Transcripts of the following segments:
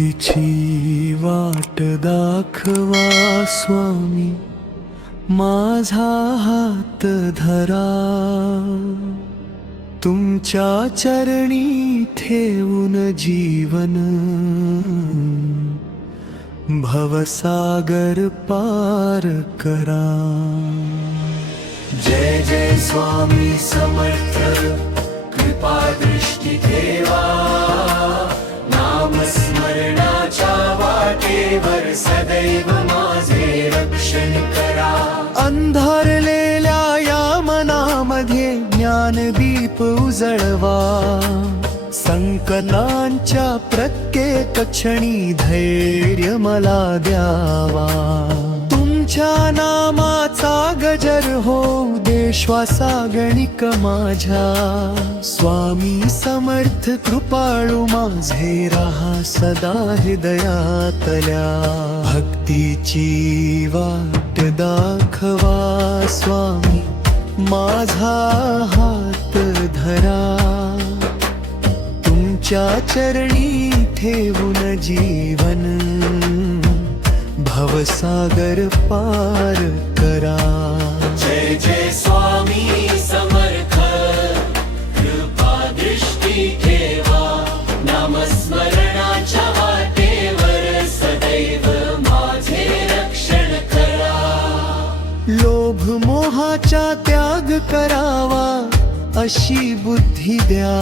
भक्तीची वाट दाखवा स्वामी, माझा हात धरा, तुमच्या चरणी ठेवून जीवन भवसागर पार करा। जय जय स्वामी समर्थ, कृपा दृष्टी ठेवा, नाम स्मरणाच्या वाटेवर सदैव माझे रक्षण करा। अंधारलेल्या या मनामध्ये ज्ञानदीप उजळवा, संकटांच्या प्रत्येक क्षणी धैर्य मला द्यावा। तुमच्या नामाचा गजर हो दे श्वासा गणिक माझ्या, स्वामी समर्थ कृपाळू माझे राहा सदा हृदयातल्या। भक्तीची वाट दाखवा स्वामी, माझा हात धरा, तुमच्या चरणी ठेवून जीवन भवसागर पार करा। जय जय स्वामी समर्थ, कृपा दृष्टी ठेवा, नामस्मरणाच्या वाटेवर सदैव माझे रक्षण करा। लोभ मोहाचा त्याग करावा अशी बुद्धी द्या,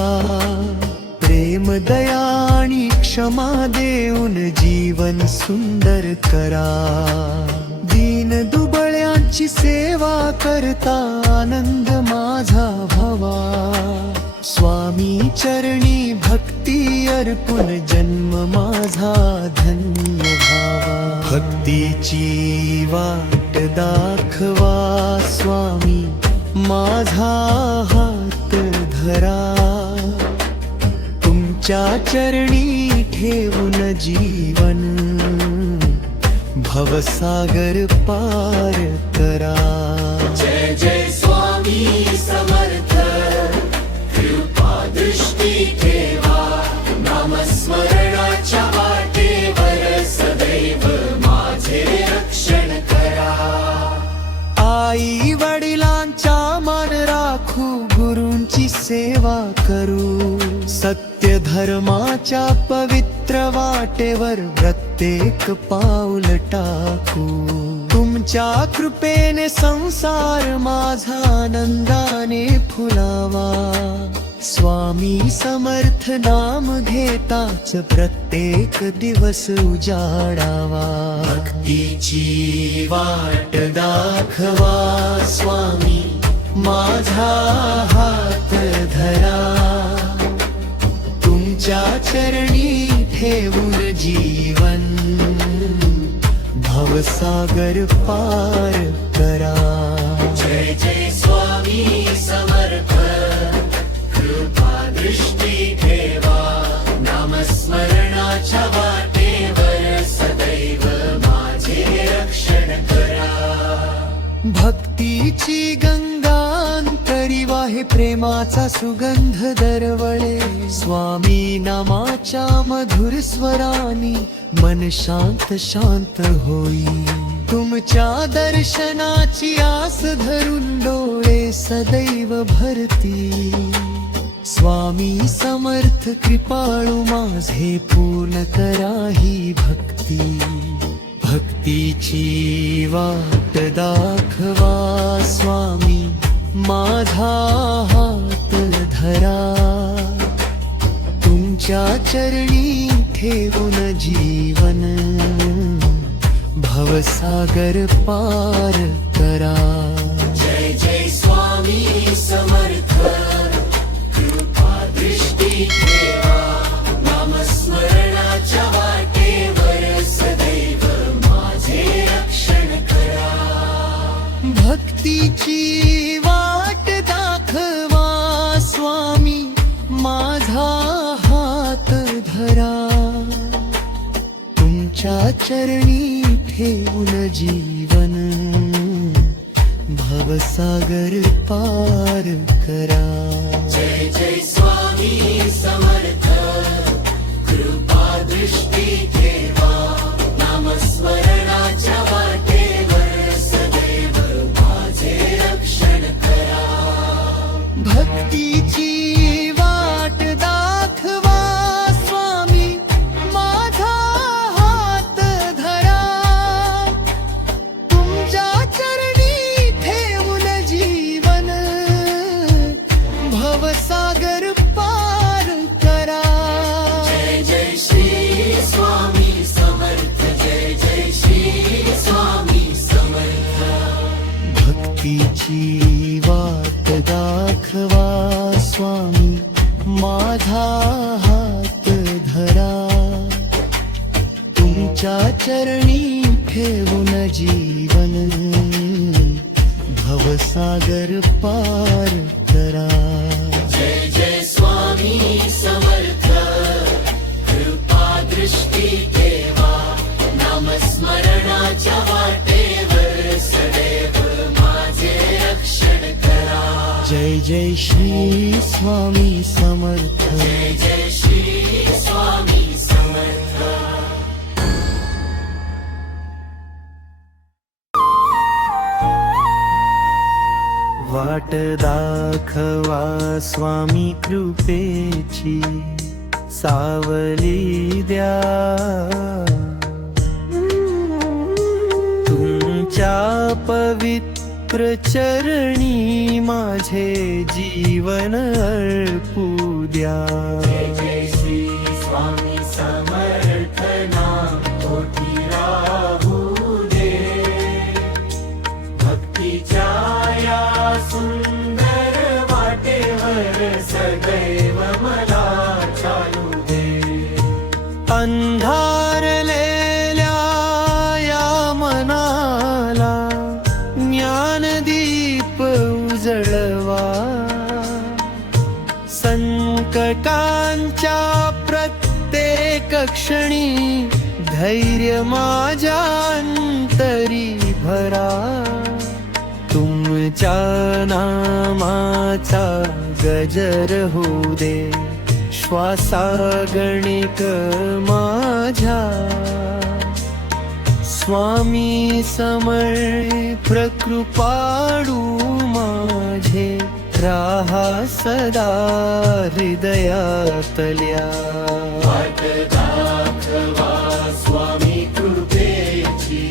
प्रेम दया आणि क्षमा देऊन जीवन सुंदर करा। दीन दुबळ्यांची सेवा करता आनंद माझा व्हावा, स्वामी चरणी भक्ती अर्पून जन्म माझा धन्य व्हावा। भक्तीची वाट दाखवा स्वामी, माझा हात धरा, तुमच्या चरणी ठेवून जीवन भवसागर पार करा। जय जय स्वामी समर्थ, कृपा दृष्टी ठेवा, नामस्मरणाच्या वाटेवर सदैव माझे रक्षण करा। आई वडिलांचा मान राखू, गुरूंची सेवा करू, सत्य धर्माच्या पवित्र वाटेवर प्रत्येक पाऊल टाकू। तुमच्या कृपेने संसार माझा आनंदाने फुलावा, स्वामी समर्थ नाम घेताच प्रत्येक दिवस उजाडावा। भक्तीची वाट दाखवा स्वामी, माझा हात धरा, तुमच्या चरणी ठेवून जीवन भवसागर पार करा। जय जय स्वामी समर्थ, कृपा दृष्टी ठेवा, नामस्मरणाच्या वाटेवर सदैव माझे रक्षण करा। भक्तीची गंगा अंतरी वाहे, प्रेमाचा सुगंध दरवळे, स्वामी नामाच्या मधुर स्वरानी मन शांत शांत होई। तुमच्या दर्शनाची आस धरून डोळे सदैव भरती, स्वामी समर्थ कृपाळू माझे पूर्ण करा ही भक्ती। भक्तीची वाट दाखवा स्वामी, माझा हात धरा, तुमच्या चरणी ठेवून जीवन भवसागर पार करा। जय जय स्वामी समर्थ, कृपा दृष्टी ठेवा, नामस्मरणाच्या वाटेवर सदैव माझे रक्षण करा। भक्तीची वाट दाखवा स्वामी, माझा हात धरा, तुमच्या चरणी ठेवून जीवन भवसागर पार करा। जय जय स्वामी समर्थ, कृपा दृष्टी भक्तीची वाट दाखवा स्वामी माझा हात धरा तुमच्या चरणी ठेवून जीवन भवसागर पार करा जय जय श्री स्वामी समर्थ जय जय श्री स्वामी समर्थ भक्तीची वाट दाखवा स्वामी माझा हात धरा तुमच्या चरणी ठेवून जीवन भवसागर पार करा जय जय स्वामी समर्थ कृपा दृष्टी ठेवा नामस्मरणाच्या वाटेवर सदैव माझे रक्षण करा जय जय श्री स्वामी समर्थ जय जय श्री स्वामी समर्थ वाट दाखवा स्वामी कृपेची सावली द्या तुमच्या पवित्र चरणी माझे जीवन अर्पू द्या जय जय श्री स्वामी समर्थ नाम कोटी राहू दे भक्तीच्या या सुंदर वाटेवर सदैव मला चालू दे अंधारलेल्या या मनाला ज्ञानदीप उजळवा संकटांच्या प्रत्येक क्षणी धैर्य माझ्या अंतरी भरा तुमच्या नामाचा गजर होऊ दे श्वासागणिक माझ्या स्वामी समर्थ कृपाळू माझे राहा सदा हृदयातल्या वाट दाखवा स्वामी कृपेची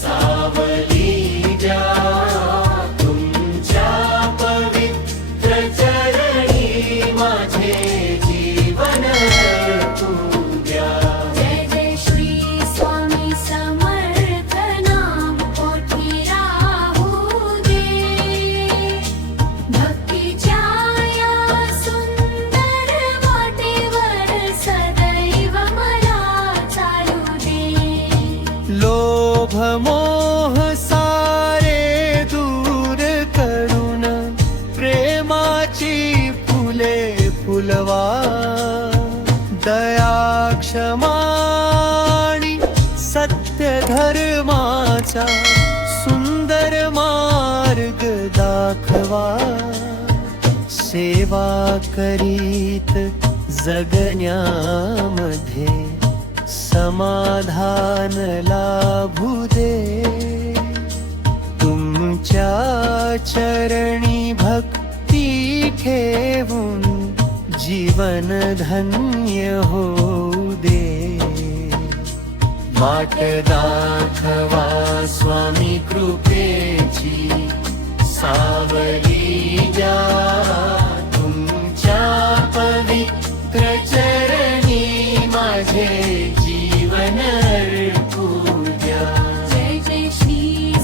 सावली द्या तुमच्या पवित्र चरणी माझे जीवन अर्पू द्या जय जय श्री स्वामी समर्थ नाम कोटी राहू दे भक्तीच्या या सुंदर वाटेवर सदैव मला चालू दे लोभ मोह सारे दूर करून प्रेमाची फुले फुलवा दया क्षमा आणि सत्य धर्माचा सुंदर मार्ग दाखवा सेवा करीत जगण्यामध्ये समाधान लाभू दे तुमच्या चरणी भक्ती ठेवून जीवन धन्य होऊ दे वाट दाखवा स्वामी कृपेची सावली द्या तुमच्या पवित्र चरणी माझे जीवन अर्पू द्या जय जय श्री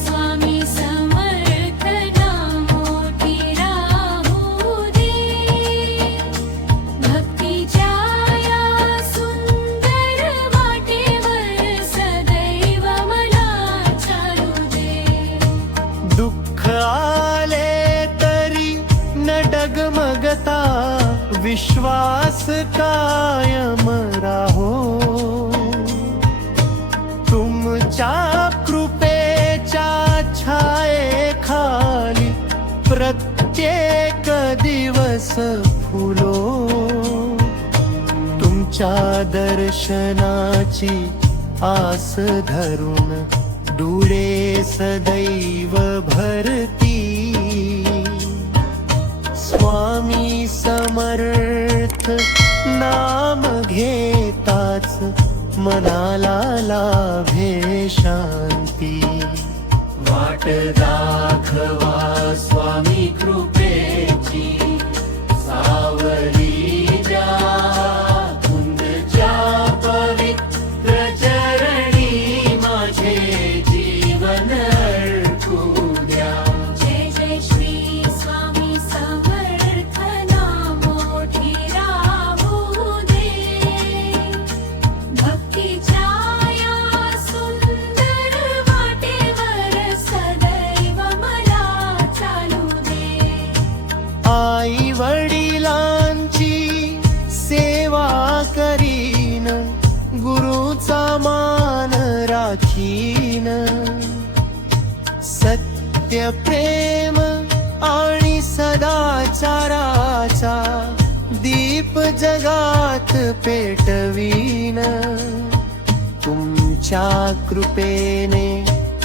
स्वामी समर्थ नाम कोटी राहू दे भक्तीच्या या सुंदर वाटेवर सदैव मला चालू दे दुःख आले तरी न डगमगता विश्वास कायम राहो तुमच्या कृपेच्या छायेखाली प्रत्येक दिवस फुलो तुमच्या दर्शनाची आस धरून डोळे सदैव भरती स्वामी समर्थ नाम घेताच मनाला लाभे शांती. वाट दाखवा स्वामी कृपेची, सावली द्या कुंदच्या पवित्र चरणी माझे जीवन अर्पू द्या. जय जय श्री स्वामी समर्थ नामोठी राहू दे. भक्तीच्या या सुंदर वाटेवर सदैव मला चालू दे. आई वडिलांची सेवा करीन, गुरुचा मान राखीन. सत्य प्रेम आणि सदाचाराचा दीप जगात पेटवीन. तुमच्या कृपेने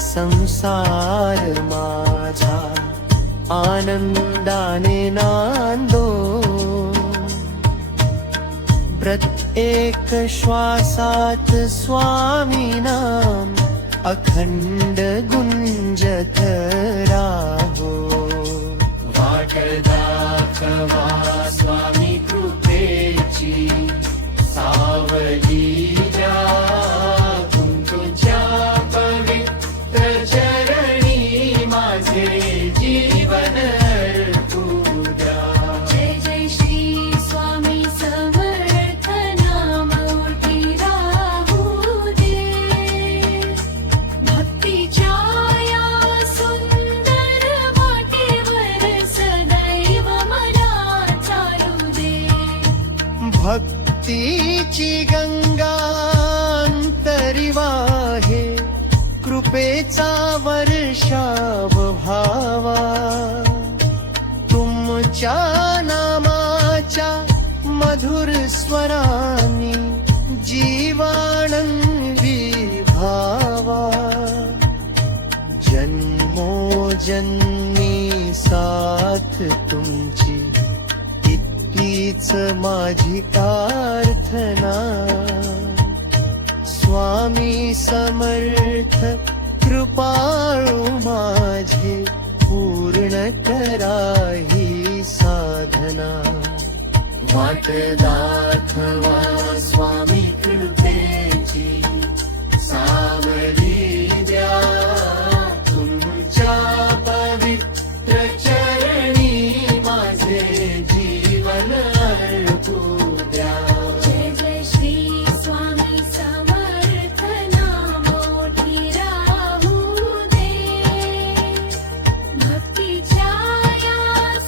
संसार माझा आनंदाने नांदो. प्रत्येक श्वासात स्वामी नाम अखंड गुंजत राहो. वाट दाखवा स्वामी कृपेची, सावली द्या कुंदच्या पवित्र चरणी माझे जीवन अर्पू द्या. जय जय श्री स्वामी समर्थ नामोठी राहू दे. भक्तीच्या या सुंदर वाटेवर सदैव मला चालू दे. भक्तीची गंगा अंतरी वाहे, कृपेचा वर्षाव व्हावा. तुमच्या नामाच्या मधुर स्वरांनी जीवानंदी भावा. जन्मोजन्मी साथ तुमची इतकीच माझी प्रार्थना. स्वामी समर्थ कृपाळू माझे पूर्ण करा ही साधना. वाट दाखवा स्वामी कृपेची, सावली द्या तुमच्या पवित्र चरणी माझे जीवन अर्पू द्या. जय जय श्री स्वामी समर्थ नामोठी राहू दे. भक्तीच्या या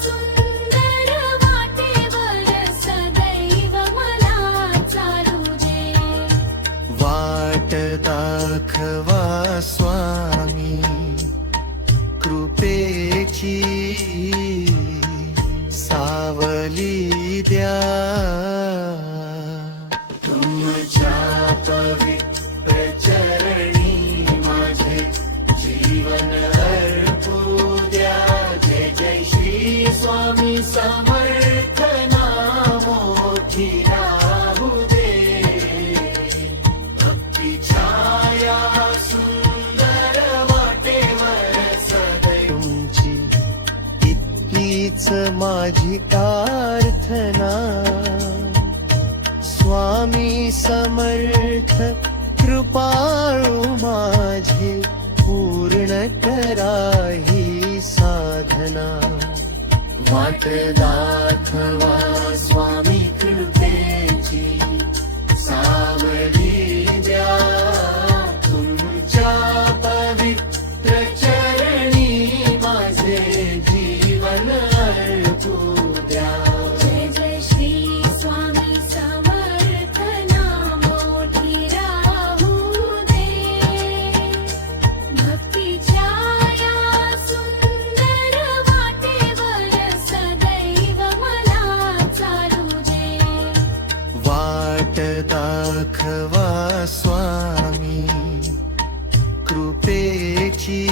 सुंदर वाटेवर सदैव मला चालू दे. वाट दाखवा स्वामी कृपेची, सावली द्या तुमच्या पवित्र चरणी माझे जीवन अर्पू द्या. जय जय श्री स्वामी समर्थ नामोठी राहू दे. भक्तीच्या या सुंदर वाटेवर सदैव तुमची इतकीच माझी प्रार्थना. स्वामी समर्थ कृपाळू माझे पूर्ण करा ही साधना. वाट दाखवा स्वामी कृपेची, सावली द्या तुमच्या पवित्र चरणी माझे जीवन अर्पू द्या. जय जय श्री स्वामी समर्थ नामोठी राहू दे. भक्तीच्या या सुंदर वाटेवर सदैव मला चालू दे. वाट दाखवा स्वामी कृपेची,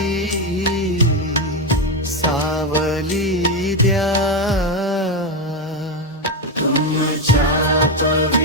सावली द्या पवित्र